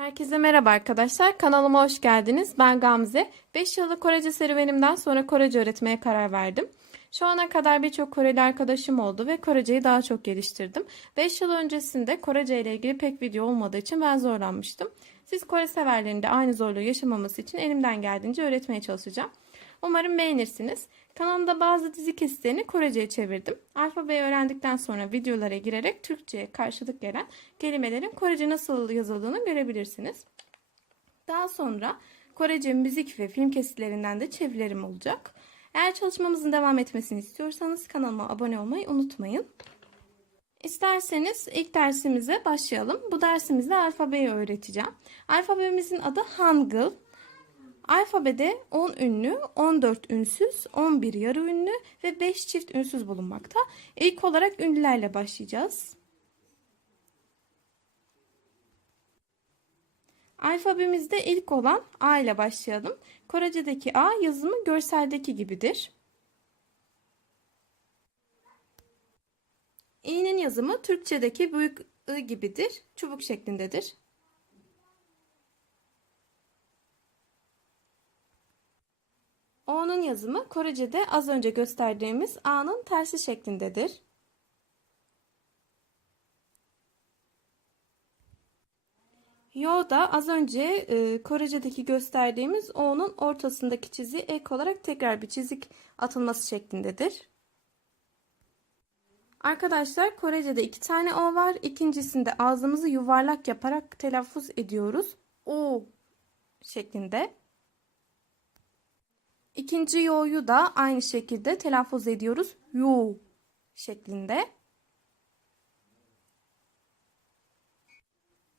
Herkese merhaba arkadaşlar. Kanalıma hoş geldiniz. Ben Gamze. 5 yıllık Korece serüvenimden sonra Korece öğretmeye karar verdim. Şu ana kadar birçok Koreli arkadaşım oldu ve Koreceyi daha çok geliştirdim. 5 yıl öncesinde Korece ile ilgili pek video olmadığı için ben zorlanmıştım. Siz Kore severlerin de aynı zorluğu yaşamaması için elimden geldiğince öğretmeye çalışacağım. Umarım beğenirsiniz. Kanalımda bazı dizi kesitlerini Korece'ye çevirdim. Alfabeyi öğrendikten sonra videolara girerek Türkçe'ye karşılık gelen kelimelerin Korece nasıl yazıldığını görebilirsiniz. Daha sonra Korece müzik ve film kesitlerinden de çevirilerim olacak. Eğer çalışmamızın devam etmesini istiyorsanız kanalıma abone olmayı unutmayın. İsterseniz ilk dersimize başlayalım. Bu dersimizde alfabeyi öğreteceğim. Alfabemizin adı Hangul. Alfabede 10 ünlü, 14 ünsüz, 11 yarı ünlü ve 5 çift ünsüz bulunmakta. İlk olarak ünlülerle başlayacağız. Alfabemizde ilk olan A ile başlayalım. Korece'deki A yazımı görseldeki gibidir. İ'nin yazımı Türkçedeki büyük I gibidir. Çubuk şeklindedir. O'nun yazımı Korece'de az önce gösterdiğimiz A'nın tersi şeklindedir. Yo da az önce e, Korece'deki gösterdiğimiz O'nun ortasındaki çiziğe ek olarak tekrar bir çizik atılması şeklindedir. Arkadaşlar Korece'de iki tane O var. İkincisinde ağzımızı yuvarlak yaparak telaffuz ediyoruz. O şeklinde. İkinci yo'yu da aynı şekilde telaffuz ediyoruz. Yo şeklinde.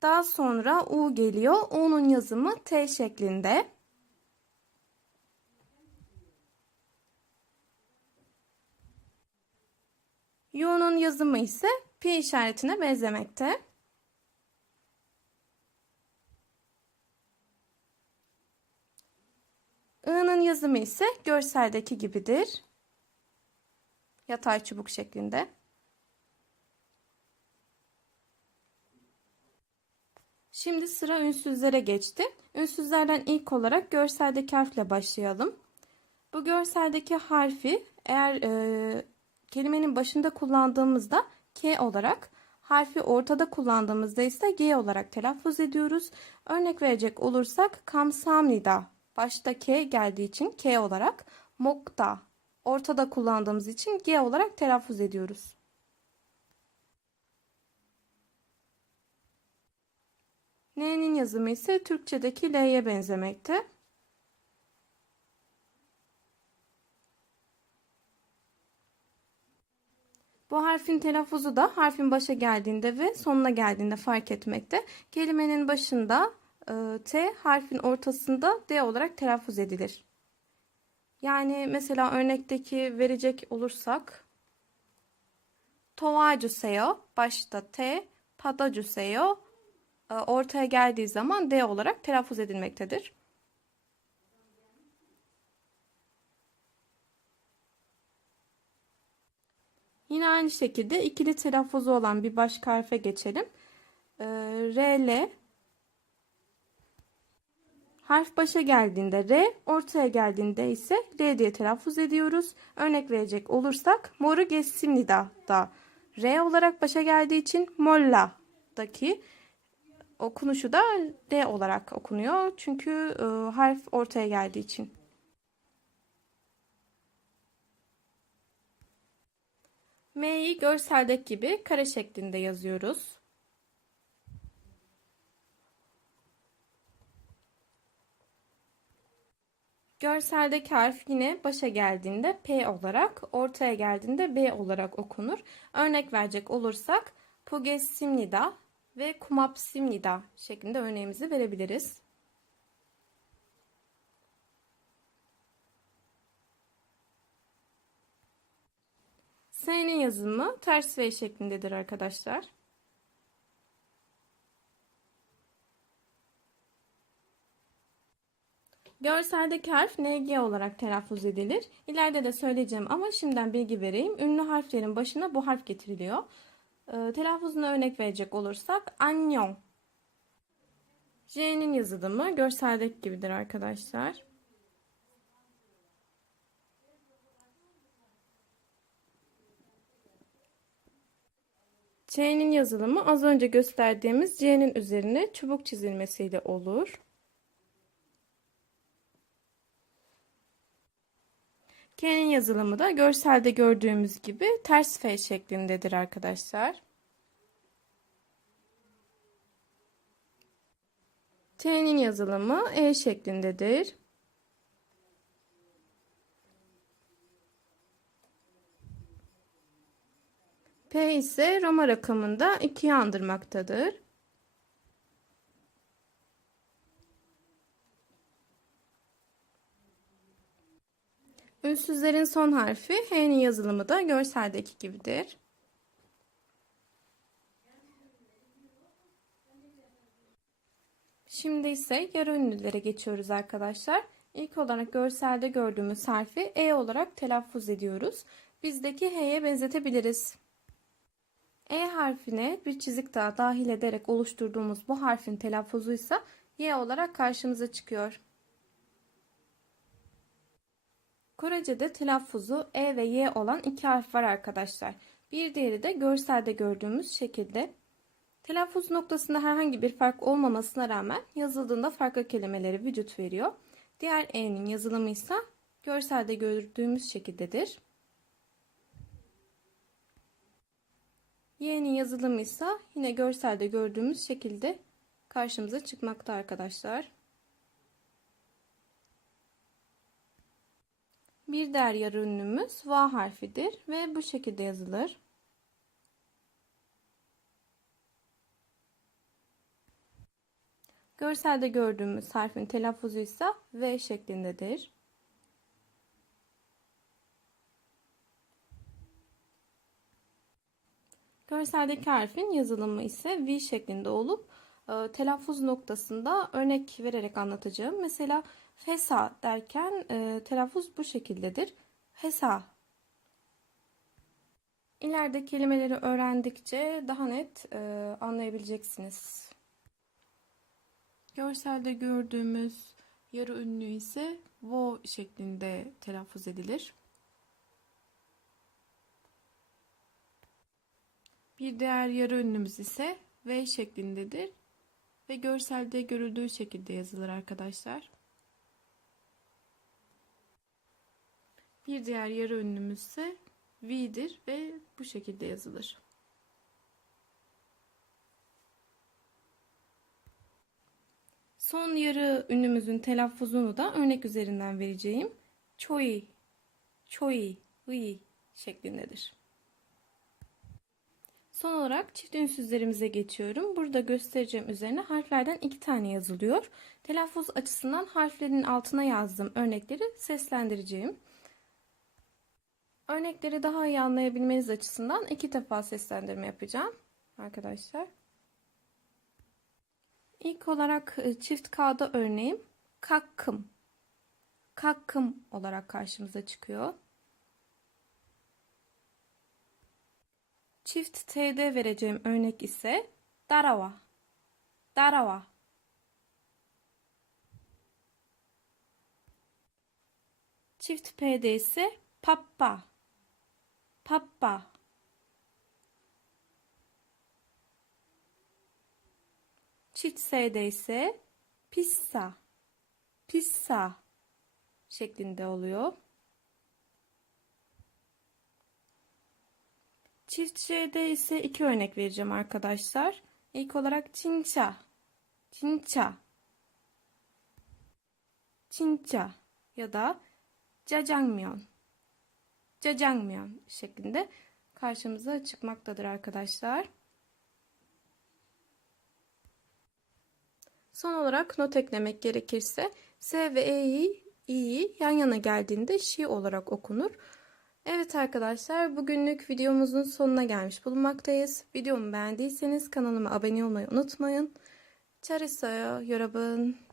Daha sonra U geliyor. U'nun yazımı T şeklinde. Yu'nun yazımı ise pi işaretine benzemekte. Yazımı ise görseldeki gibidir. Yatay çubuk şeklinde. Şimdi sıra ünsüzlere geçti. Ünsüzlerden ilk olarak görseldeki harfle başlayalım. Bu görseldeki harfi eğer e, kelimenin başında kullandığımızda K olarak, harfi ortada kullandığımızda ise G olarak telaffuz ediyoruz. Örnek verecek olursak kamsamnida başta K geldiği için K olarak, mokta ortada kullandığımız için G olarak telaffuz ediyoruz. N'nin yazımı ise Türkçedeki L'ye benzemekte. Bu harfin telaffuzu da harfin başa geldiğinde ve sonuna geldiğinde fark etmekte. Kelimenin başında e, T harfin ortasında D olarak telaffuz edilir. Yani mesela örnekteki verecek olursak Tovajuseyo başta T, Padajuseyo e, ortaya geldiği zaman D olarak telaffuz edilmektedir. Yine aynı şekilde ikili telaffuzu olan bir başka harfe geçelim. E, R, L, Harf başa geldiğinde R, ortaya geldiğinde ise L diye telaffuz ediyoruz. Örnek verecek olursak moru gessimnida da R olarak başa geldiği için molla'daki okunuşu da D olarak okunuyor. Çünkü e, harf ortaya geldiği için. M'yi görseldeki gibi kare şeklinde yazıyoruz. Görseldeki harf yine başa geldiğinde P olarak, ortaya geldiğinde B olarak okunur. Örnek verecek olursak Pugesimnida ve Kumapsimnida şeklinde örneğimizi verebiliriz. S'nin yazımı ters V şeklindedir arkadaşlar. Görseldeki harf NG olarak telaffuz edilir. İleride de söyleyeceğim ama şimdiden bilgi vereyim. Ünlü harflerin başına bu harf getiriliyor. E, telaffuzuna örnek verecek olursak anyon J'nin yazılımı görseldeki gibidir arkadaşlar. C'nin yazılımı az önce gösterdiğimiz C'nin üzerine çubuk çizilmesiyle olur. K'nin yazılımı da görselde gördüğümüz gibi ters F şeklindedir arkadaşlar. T'nin yazılımı E şeklindedir. P ise Roma rakamında 2'yi andırmaktadır. Ünsüzlerin son harfi H'nin yazılımı da görseldeki gibidir. Şimdi ise yarı ünlülere geçiyoruz arkadaşlar. İlk olarak görselde gördüğümüz harfi E olarak telaffuz ediyoruz. Bizdeki H'ye benzetebiliriz. E harfine bir çizik daha dahil ederek oluşturduğumuz bu harfin telaffuzu ise Y olarak karşımıza çıkıyor. Korece'de telaffuzu E ve Y olan iki harf var arkadaşlar. Bir diğeri de görselde gördüğümüz şekilde. Telaffuz noktasında herhangi bir fark olmamasına rağmen yazıldığında farklı kelimeleri vücut veriyor. Diğer E'nin yazılımı ise görselde gördüğümüz şekildedir. Y'nin yazılımı ise yine görselde gördüğümüz şekilde karşımıza çıkmakta arkadaşlar. Bir diğer yarı ünlümüz V harfidir ve bu şekilde yazılır. Görselde gördüğümüz harfin telaffuzu ise V şeklindedir. Görseldeki harfin yazılımı ise V şeklinde olup e, telaffuz noktasında örnek vererek anlatacağım. Mesela fesa derken e, telaffuz bu şekildedir. Fesa. İleride kelimeleri öğrendikçe daha net e, anlayabileceksiniz. Görselde gördüğümüz yarı ünlü ise vo şeklinde telaffuz edilir. Bir diğer yarı ünlümüz ise V şeklindedir ve görselde görüldüğü şekilde yazılır arkadaşlar. Bir diğer yarı ünlümüz ise V'dir ve bu şekilde yazılır. Son yarı ünlümüzün telaffuzunu da örnek üzerinden vereceğim. Choi, choi, vi şeklindedir. Son olarak çift ünsüzlerimize geçiyorum. Burada göstereceğim üzerine harflerden iki tane yazılıyor. Telaffuz açısından harflerin altına yazdığım örnekleri seslendireceğim. Örnekleri daha iyi anlayabilmeniz açısından iki defa seslendirme yapacağım arkadaşlar. İlk olarak e, çift K'da örneğim kakkım. Kakkım olarak karşımıza çıkıyor. Çift T'de vereceğim örnek ise darava. Darava. Çift P'de ise pappa. Pappa. Çift S'de ise pissa. Pissa şeklinde oluyor. Çift C'de ise iki örnek vereceğim arkadaşlar. İlk olarak çinça, çinça, çinça ya da cacangmyeon, cacangmyeon şeklinde karşımıza çıkmaktadır arkadaşlar. Son olarak not eklemek gerekirse S ve E'yi İ'yi yan yana geldiğinde şi olarak okunur. Evet arkadaşlar bugünlük videomuzun sonuna gelmiş bulunmaktayız. Videomu beğendiyseniz kanalıma abone olmayı unutmayın. Çarısaya yorabın.